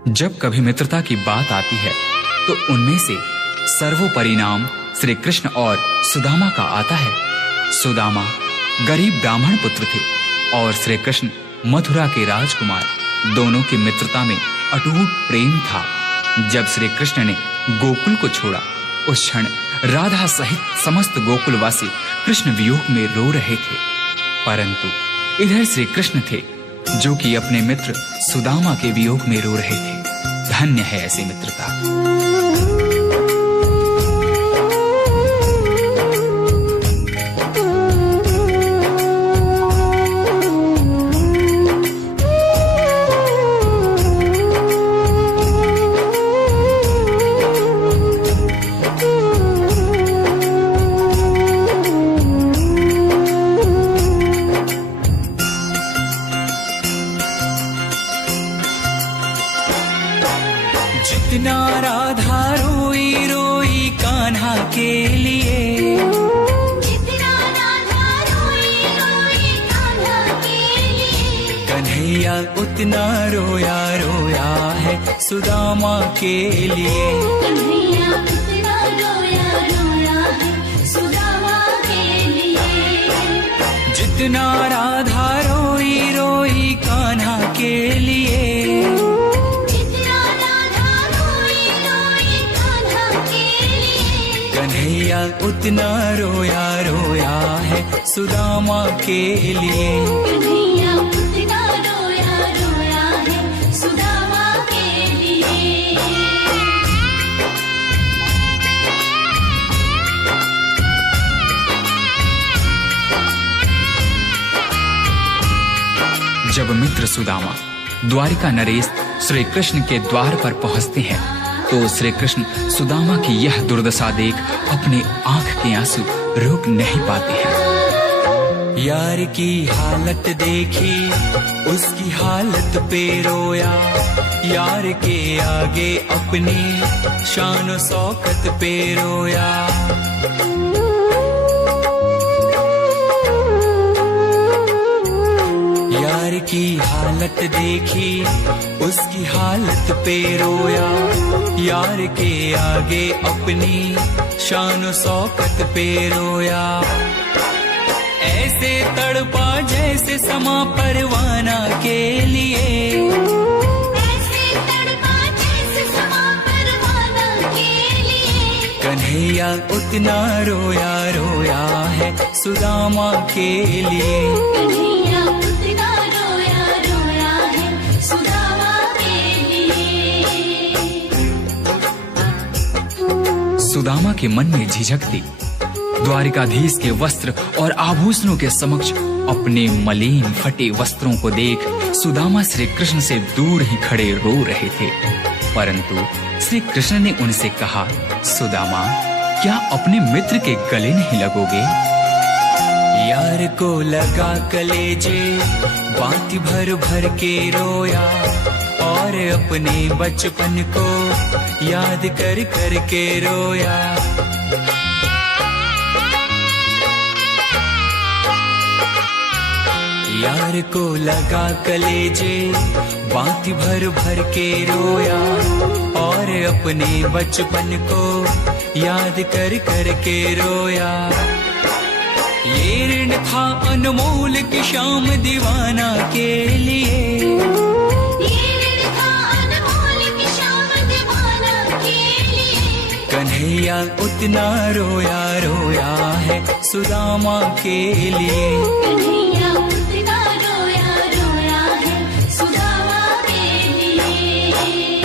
जब कभी मित्रता की बात आती है तो उनमें से सर्वोपरि नाम श्री कृष्ण और सुदामा का आता है। सुदामा गरीब ब्राह्मण पुत्र थे और श्री कृष्ण मथुरा के राजकुमार। दोनों की मित्रता में अटूट प्रेम था। जब श्री कृष्ण ने गोकुल को छोड़ा, उस क्षण राधा सहित समस्त गोकुलवासी कृष्ण वियोग में रो रहे थे। परंतु इधर श्री कृष्ण थे जो कि अपने मित्र सुदामा के वियोग में रो रहे थे। धन्य है ऐसी मित्रता। जितना राधा रोई रोई कान्हा के लिए, जितना राधा रोई रोई कान्हा के लिए, कन्हैया उतना रोया रोया है सुदामा के लिए। कन्हैया उतना रोया रोया है सुदामा के लिए। जितना राधा रोई रोई कान्हा के लिए, कन्हैया उतना रोया रोया है सुदामा के लिए। कन्हैया उतना रोया रोया है सुदामा के लिए। जब मित्र सुदामा द्वारिका नरेश श्री कृष्ण के द्वार पर पहुंचते हैं तो श्री कृष्ण सुदामा की यह दुर्दशा देख अपने आंख के आंसू रोक नहीं पाते हैं। यार की हालत देखी उसकी हालत पे रोया, यार के आगे अपनी शान शौकत पे रोया। यार की हालत देखी उसकी हालत पे रोया, यार के आगे अपनी शान शौकत पे रोया। ऐसे तड़पा जैसे समा परवाना के लिए, ऐसे तड़पा जैसे समा परवाना के लिए। कन्हैया उतना रोया रोया है सुदामा के लिए। कन्हैया उतना रोया रोया है सुदामा के लिए। सुदामा के मन में झिझक थी। द्वारिकाधीश के वस्त्र और आभूषणों के समक्ष अपने मलिन फटे वस्त्रों को देख सुदामा श्री कृष्ण से दूर ही खड़े रो रहे थे। परंतु श्री कृष्ण ने उनसे कहा, सुदामा, क्या अपने मित्र के गले नहीं लगोगे? यार को लगा कलेजे बात भर भर के रोया, और अपने बचपन को याद कर कर के रोया। यार को लगा कलेजे बात भर भर के रोया, और अपने बचपन को याद कर कर के रोया। ये ऋण था अनमोल की शाम दीवाना के लिए, ये ऋण था अनमोल की शाम दीवाना के लिए। कन्हैया उतना रोया रोया है सुदामा के लिए। कन्हैया उतना रोया रोया है सुदामा के लिए।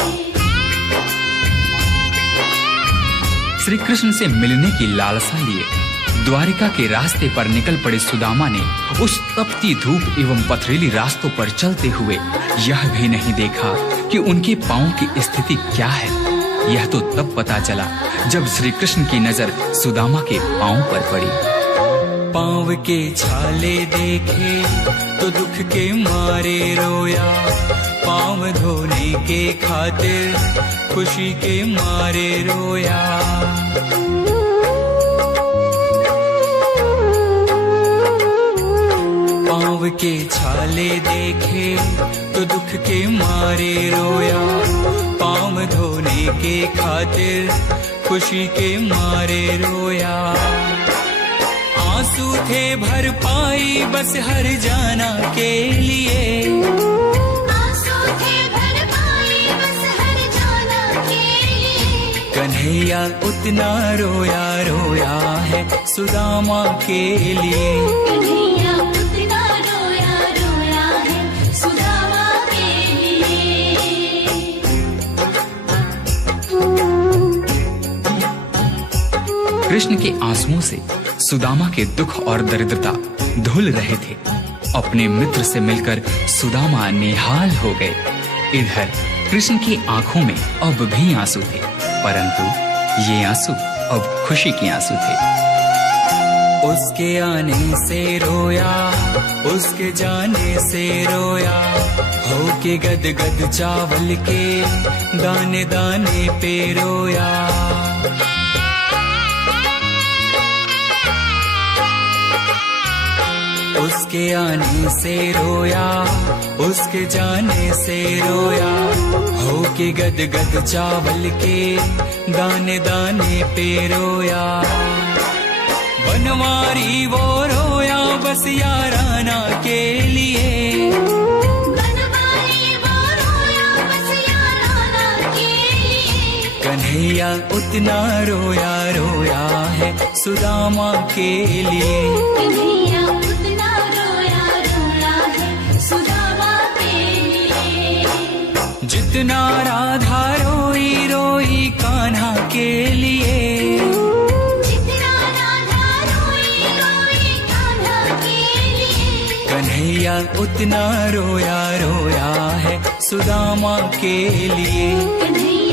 श्री कृष्ण से मिलने की लालसा लिए द्वारिका के रास्ते पर निकल पड़े सुदामा ने उस तपती धूप एवं पथरीली रास्तों पर चलते हुए यह भी नहीं देखा कि उनके पांव की स्थिति क्या है। यह तो तब पता चला जब श्री कृष्ण की नजर सुदामा के पांव पर पड़ी। पांव के छाले देखे तो दुख के मारे रोया, पांव धोने के खातिर खुशी के मारे रोया। पांव के छाले देखे तो दुख के मारे रोया, के खातिर खुशी के मारे रोया। आंसू थे भर पाई बस हर जाना के लिए, आंसू थे भर पाई बस हर जाना के लिए। कन्हैया उतना रोया रोया है सुदामा के लिए। कन्हैया उतना रोया रोया है सुदामा के लिए। कृष्ण के आंसुओं से सुदामा के दुख और दरिद्रता धुल रहे थे। अपने मित्र से मिलकर सुदामा निहाल हो गए। इधर कृष्ण की आंखों में अब भी आंसू थे, परंतु ये आंसू अब खुशी के आंसू थे। उसके आने से रोया, उसके जाने से रोया, हो के गद गद चावल के दाने दाने पे रोया। उसके आने से रोया, उसके जाने से रोया, हो के गद गद चावल के दाने दाने पे रोया। बनवारी वो रोया बस याराना के लिए, बनवारी वो रोया बस याराना के लिए। कन्हैया उतना रोया रोया है सुदामा के लिए। कन्हैया उतना रोया रोया है सुदामा के लिए। जितना राधा रोई रोई कान्हा के लिए, जितना राधा रोई रोई कान्हा के लिए। कन्हैया उतना रोया रोया है सुदामा के लिए। कन्हैया